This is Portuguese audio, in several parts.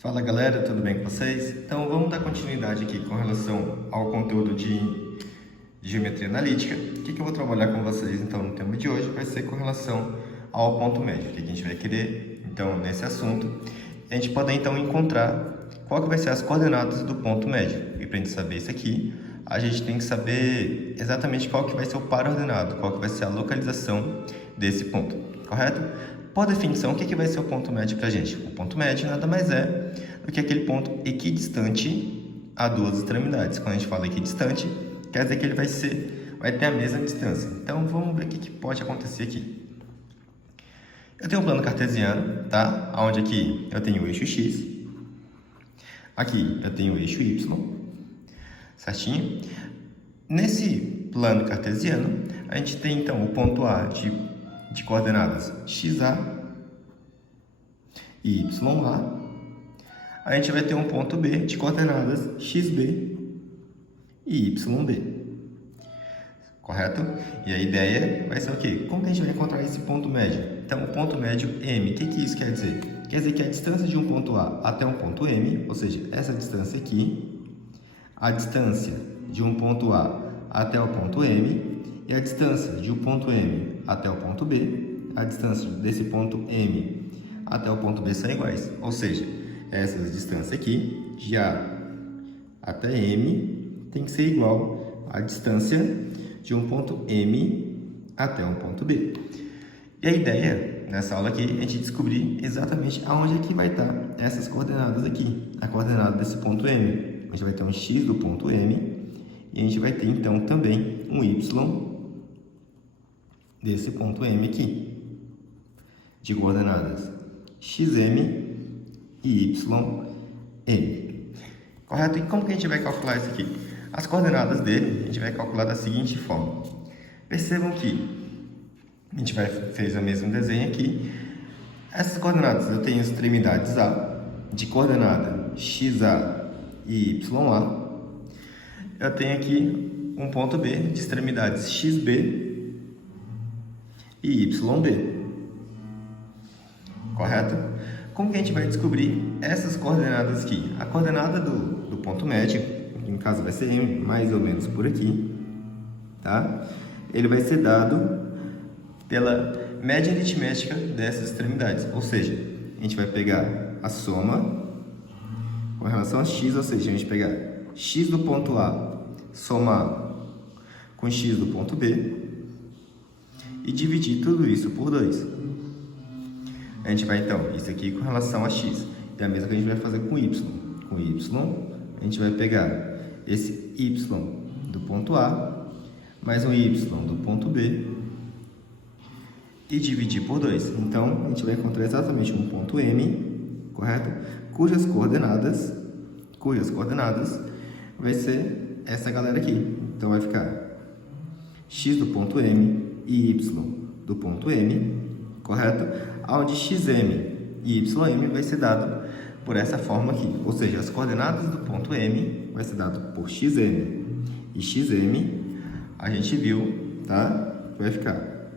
Fala galera, tudo bem com vocês? Então vamos dar continuidade aqui com relação ao conteúdo de geometria analítica. O que eu vou trabalhar com vocês então no tema de hoje vai ser com relação ao ponto médio. O que a gente vai querer então nesse assunto, a gente pode então encontrar qual que vai ser as coordenadas do ponto médio. E para a gente saber isso aqui, a gente tem que saber exatamente qual que vai ser o par ordenado, qual que vai ser a localização desse ponto, correto? Por definição, o que vai ser o ponto médio para a gente? O ponto médio nada mais é do que aquele ponto equidistante a duas extremidades. Quando a gente fala equidistante, quer dizer que ele vai ter a mesma distância. Então, vamos ver o que pode acontecer aqui. Eu tenho um plano cartesiano, tá? Onde aqui eu tenho o eixo x, aqui eu tenho o eixo y, certinho? Nesse plano cartesiano, a gente tem então o ponto A de coordenadas xa e ya. A gente vai ter um ponto B de coordenadas xb e yb. Correto? E a ideia vai ser o quê? Como que a gente vai encontrar esse ponto médio? Então, o ponto médio M, o que isso quer dizer? Quer dizer que a distância de um ponto A até um ponto M, ou seja, essa distância aqui, a distância de um ponto A até o ponto M, e a distância de um ponto M até o ponto B, a distância desse ponto M até o ponto B são iguais. Ou seja, essa distância aqui, de A até M, tem que ser igual à distância de um ponto M até um ponto B. E a ideia, nessa aula aqui, é a gente descobrir exatamente aonde é que vai estar essas coordenadas aqui. A coordenada desse ponto M. A gente vai ter um X do ponto M, e a gente vai ter, então, também um Y desse ponto M aqui, de coordenadas xm e ym. Correto? E como que a gente vai calcular isso aqui? As coordenadas dele, a gente vai calcular da seguinte forma. Percebam que a gente fez o mesmo desenho aqui. Essas coordenadas, eu tenho extremidades A, de coordenada xa e ya. Eu tenho aqui um ponto B de extremidades xb e yb. Correto? Como que a gente vai descobrir essas coordenadas aqui? A coordenada do ponto médio, que no caso vai ser M, mais ou menos por aqui, tá? Ele vai ser dado pela média aritmética dessas extremidades. Ou seja, a gente vai pegar a soma com relação a x, ou seja, a gente pegar x do ponto A somar com x do ponto B e dividir tudo isso por 2. A gente vai, então, isso aqui com relação a x. É a mesma que a gente vai fazer com y. Com y, a gente vai pegar esse y do ponto A mais um y do ponto B e dividir por 2. Então, a gente vai encontrar exatamente um ponto M, correto? Cujas coordenadas vai ser essa galera aqui. Então, vai ficar x do ponto M e y do ponto M, correto? Onde xm e ym vai ser dado por essa forma aqui. Ou seja, as coordenadas do ponto M vai ser dado por xm. E xm, a gente viu, tá? Vai ficar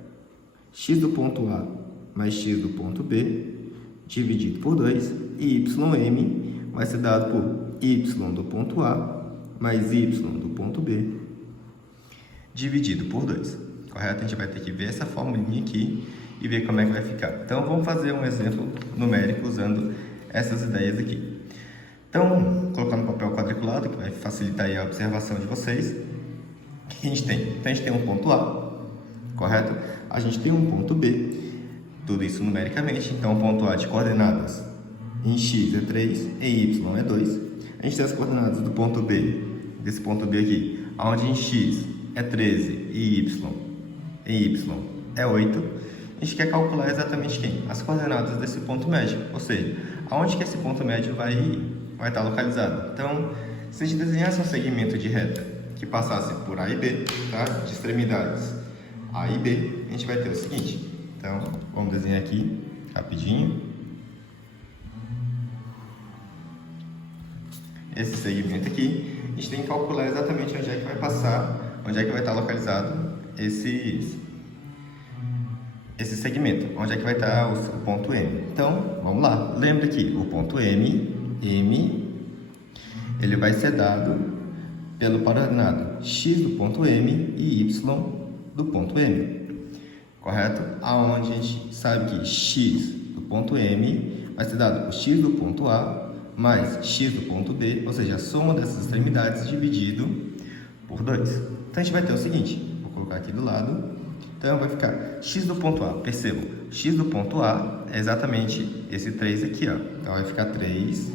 x do ponto A mais x do ponto B dividido por 2. E ym vai ser dado por y do ponto A mais y do ponto B dividido por 2. Correto? A gente vai ter que ver essa formulinha aqui e ver como é que vai ficar. Então, vamos fazer um exemplo numérico usando essas ideias aqui. Então, colocar no papel quadriculado, que vai facilitar aí a observação de vocês. O que a gente tem? Então, a gente tem um ponto A, correto? A gente tem um ponto B, tudo isso numericamente. Então, o ponto A de coordenadas em x é 3, em y é 2. A gente tem as coordenadas do ponto B, desse ponto B aqui, onde em x é 13 e em y é 8. A gente quer calcular exatamente quem? As coordenadas desse ponto médio, ou seja, aonde que esse ponto médio vai estar localizado. Então, se a gente desenhasse um segmento de reta que passasse por A e B, tá? De extremidades A e B, a gente vai ter o seguinte. Então, vamos desenhar aqui, rapidinho. Esse segmento aqui, a gente tem que calcular exatamente onde é que vai passar, onde é que vai estar localizado esse segmento, onde é que vai estar o ponto M. Então, vamos lá. Lembra que o ponto M, M, ele vai ser dado pelo coordenado x do ponto M e y do ponto M, correto? Aonde a gente sabe que x do ponto M vai ser dado por x do ponto A mais x do ponto B, ou seja, a soma dessas extremidades dividido por 2. Então a gente vai ter o seguinte, vou colocar aqui do lado, então vai ficar x do ponto A, percebam, x do ponto A é exatamente esse 3 aqui, ó. Então vai ficar 3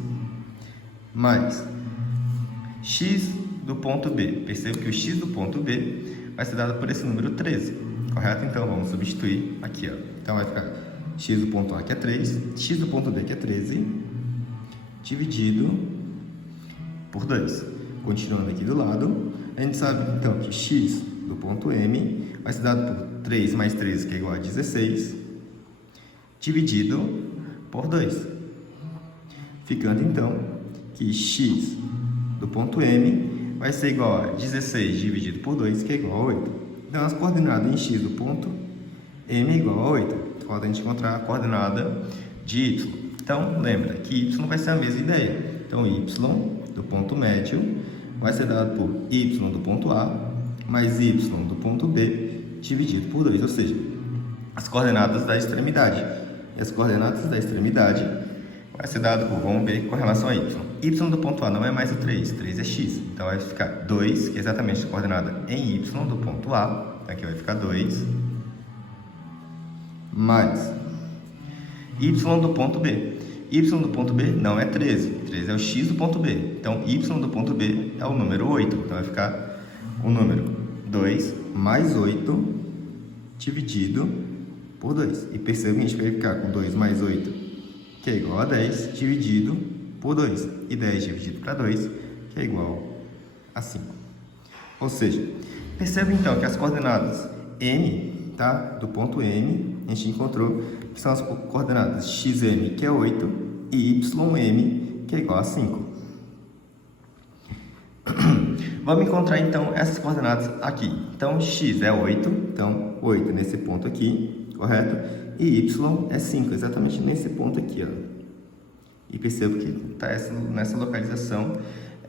mais x do ponto B, perceba que o x do ponto B vai ser dado por esse número 13, correto? Então vamos substituir aqui, ó. Então vai ficar x do ponto A que é 3, x do ponto B que é 13, dividido por 2. Continuando aqui do lado, a gente sabe então que x do ponto M vai ser dado por 3 mais 13, que é igual a 16, dividido por 2. Ficando então que x do ponto M vai ser igual a 16 dividido por 2, que é igual a 8. Então as coordenadas em x do ponto M é igual a 8. Falta a gente encontrar a coordenada de y. Então, lembra que y vai ser a mesma ideia. Então, y do ponto médio vai ser dado por y do ponto A mais y do ponto B dividido por 2, ou seja, as coordenadas da extremidade. E as coordenadas da extremidade vai ser dado por, vamos ver, com relação a y. Y do ponto A não é mais o 3, 3 é x. Então, vai ficar 2, que é exatamente a coordenada em y do ponto A. Então, aqui vai ficar 2, mais y do ponto B. Y do ponto B não é 13, 13 é o x do ponto B. Então, y do ponto B é o número 8. Então, vai ficar o número 2 mais 8 dividido por 2. E perceba que a gente vai ficar com 2 mais 8, que é igual a 10, dividido por 2. E 10 dividido para 2, que é igual a 5. Ou seja, perceba então que as coordenadas M, tá, do ponto M, a gente encontrou que são as coordenadas xm, que é 8, e ym, que é igual a 5. Vamos encontrar, então, essas coordenadas aqui. Então, x é 8, então, 8 nesse ponto aqui, correto? E y é 5, exatamente nesse ponto aqui, ó. E perceba que tá nessa localização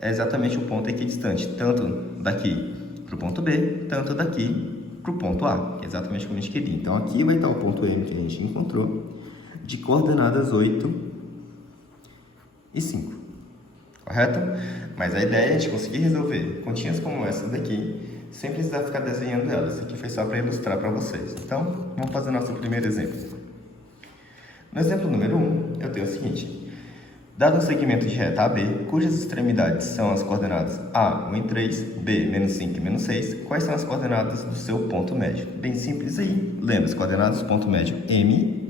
é exatamente o ponto equidistante, tanto daqui para o ponto B, tanto daqui para o ponto A, que é exatamente como a gente queria. Então, aqui vai estar o ponto M que a gente encontrou, de coordenadas 8 e 5, correto? Mas a ideia é a gente conseguir resolver continhas como essas daqui, sem precisar ficar desenhando elas. Isso aqui foi só para ilustrar para vocês. Então, vamos fazer nosso primeiro exemplo. No exemplo número 1, eu tenho o seguinte. Dado um segmento de reta AB, cujas extremidades são as coordenadas A, 1 e 3, B, menos 5 e menos 6, quais são as coordenadas do seu ponto médio? Bem simples aí. Lembra, as coordenadas do ponto médio M,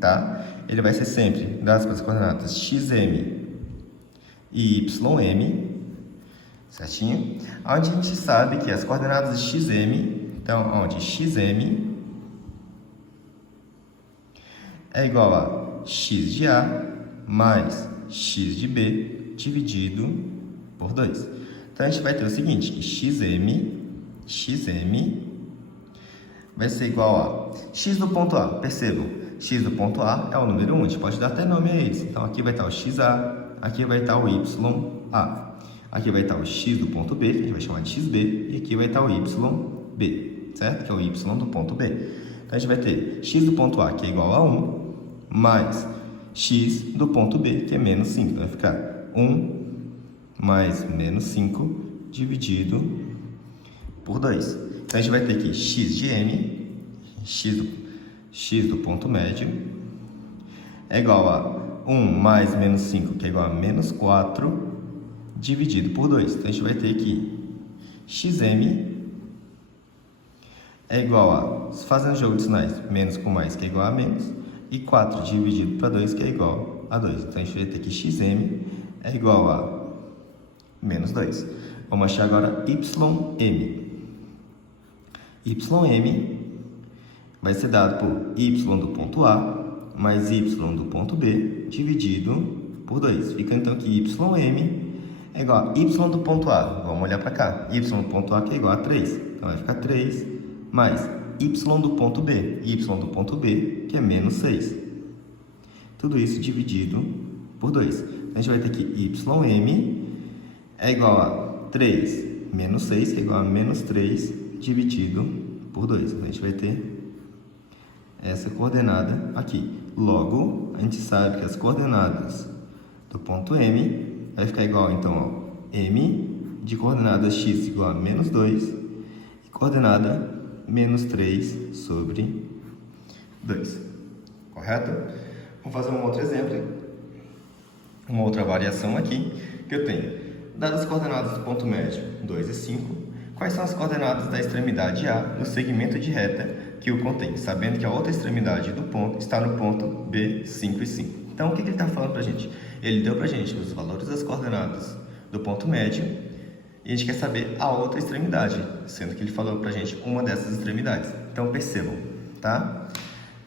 tá? Ele vai ser sempre dadas pelas coordenadas xm e ym, certinho? Onde a gente sabe que as coordenadas de xm, então, onde xm é igual a x de A mais x de B dividido por 2. Então, a gente vai ter o seguinte, que xm vai ser igual a x do ponto A. Percebam, x do ponto A é o número 1, a gente pode dar até nome a eles. Então, aqui vai estar o xa, aqui vai estar o ya. Aqui vai estar o x do ponto B, que a gente vai chamar de xb, e aqui vai estar o yb, certo? Que é o y do ponto B. Então, a gente vai ter x do ponto A, que é igual a 1, mais x do ponto B, que é menos 5. Então, vai ficar 1 mais menos 5 dividido por 2. Então, a gente vai ter aqui x de m, x do ponto médio, é igual a 1 mais menos 5, que é igual a menos 4, dividido por 2. Então, a gente vai ter aqui xm é igual a, fazendo jogo de sinais, menos com mais, que é igual a menos, e 4 dividido para 2, que é igual a 2. Então, a gente vai ter que xm é igual a menos 2. Vamos achar agora ym. Ym vai ser dado por y do ponto A mais y do ponto B dividido por 2. Fica então que ym é igual a y do ponto A. Vamos olhar para cá. Y do ponto A que é igual a 3. Então, vai ficar 3 mais y do ponto B. Y do ponto B que é menos 6. Tudo isso dividido por 2. Então, a gente vai ter que ym é igual a 3 menos 6, que é igual a menos 3, dividido por 2. Então, a gente vai ter essa coordenada aqui. Logo, a gente sabe que as coordenadas do ponto M vai ficar igual, então, ao M de coordenada x igual a menos 2 e coordenada menos 3 sobre 2. Correto? Vamos fazer um outro exemplo. Uma outra variação aqui, que eu tenho. Dadas as coordenadas do ponto médio 2 e 5, quais são as coordenadas da extremidade A do segmento de reta que o contém, sabendo que a outra extremidade do ponto está no ponto B, 5 e 5. Então, o que ele está falando para a gente? Ele deu para a gente os valores das coordenadas do ponto médio e a gente quer saber a outra extremidade, sendo que ele falou para a gente uma dessas extremidades. Então, percebam, tá?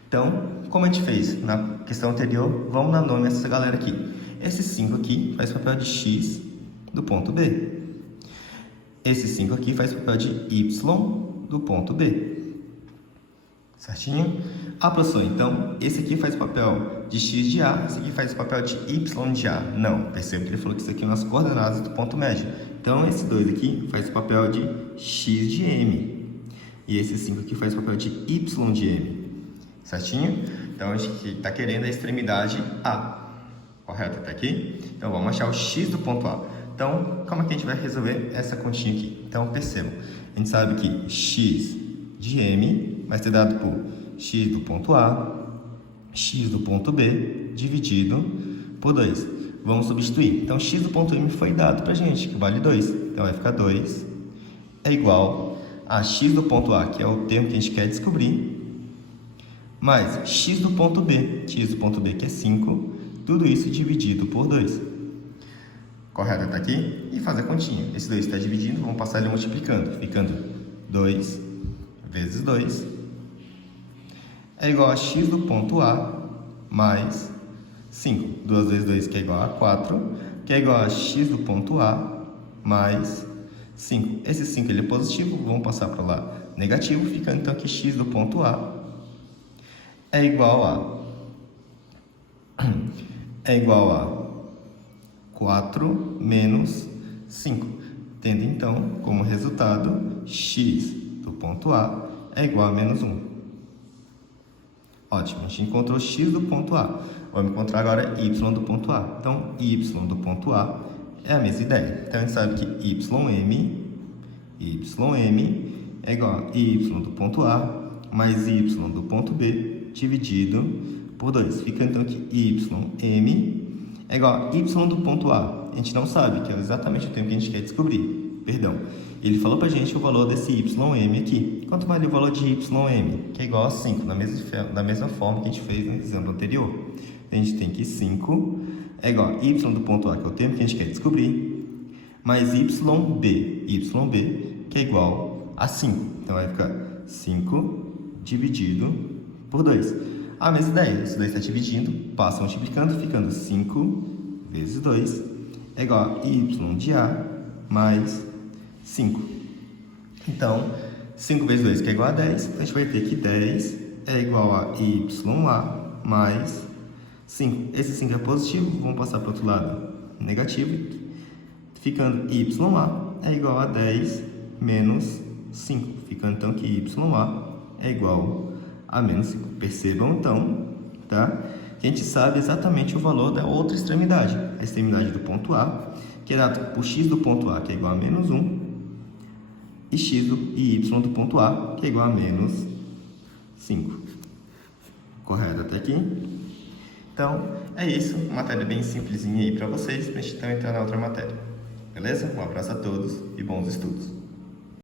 Então, como a gente fez na questão anterior, vamos dar nome a essa galera aqui. Esse 5 aqui faz papel de x do ponto B. Esse 5 aqui faz papel de y do ponto B. Certinho? Ah, professor, então esse aqui faz papel de x de A, esse aqui faz papel de y de A. Não, perceba que ele falou que isso aqui são as coordenadas do ponto médio. Então, esse 2 aqui faz papel de x de m. E esse 5 aqui faz papel de y de m. Certinho? Então, a gente está querendo a extremidade A. Correto até aqui? Então, vamos achar o x do ponto A. Então, como é que a gente vai resolver essa continha aqui? Então, percebam. A gente sabe que x de m vai ser dado por x do ponto A, x do ponto B, dividido por 2. Vamos substituir. Então, x do ponto M foi dado para a gente, que vale 2. Então, vai ficar 2 é igual a x do ponto A, que é o termo que a gente quer descobrir, mais x do ponto B, que é 5, tudo isso dividido por 2. Correto até aqui? E fazer a continha. Esse 2 está dividindo, vamos passar ele multiplicando, ficando 2 vezes 2 é igual a x do ponto A mais 5. 2 vezes 2, que é igual a 4, que é igual a x do ponto A mais 5. Esse 5 ele é positivo, vamos passar para lá negativo, ficando então que x do ponto A é igual a 4 menos 5, tendo então como resultado x do ponto A é igual a menos 1. Ótimo, a gente encontrou x do ponto A. Vamos encontrar agora y do ponto A. Então, y do ponto A é a mesma ideia. Então, a gente sabe que ym é igual a y do ponto A mais y do ponto B dividido por 2. Fica então que ym é igual a y do ponto A. A gente não sabe, que é exatamente o tempo que a gente quer descobrir. Perdão. Ele falou pra gente o valor desse ym aqui. Quanto vale o valor de ym? Que é igual a 5, da mesma forma que a gente fez no exemplo anterior. A gente tem que 5 é igual a y do ponto A, que é o tempo que a gente quer descobrir, mais yb, que é igual a 5. Então, vai ficar 5 dividido por 2. A mesma ideia, esse 2 está dividindo, passa multiplicando, ficando 5 vezes 2 é igual a y de A mais 5. Então, 5 vezes 2, que é igual a 10, então a gente vai ter que 10 é igual a YA mais 5. Esse 5 é positivo, vamos passar para o outro lado negativo, ficando YA é igual a 10 menos 5, ficando então que YA é igual a menos 5. Percebam então, tá? Que a gente sabe exatamente o valor da outra extremidade, a extremidade do ponto A, que é dado por x do ponto A, que é igual a menos 1, e y do ponto A, que é igual a menos 5. Correto até aqui? Então, é isso. Matéria bem simplesinha aí para vocês, para a gente então entrar na outra matéria. Beleza? Um abraço a todos e bons estudos.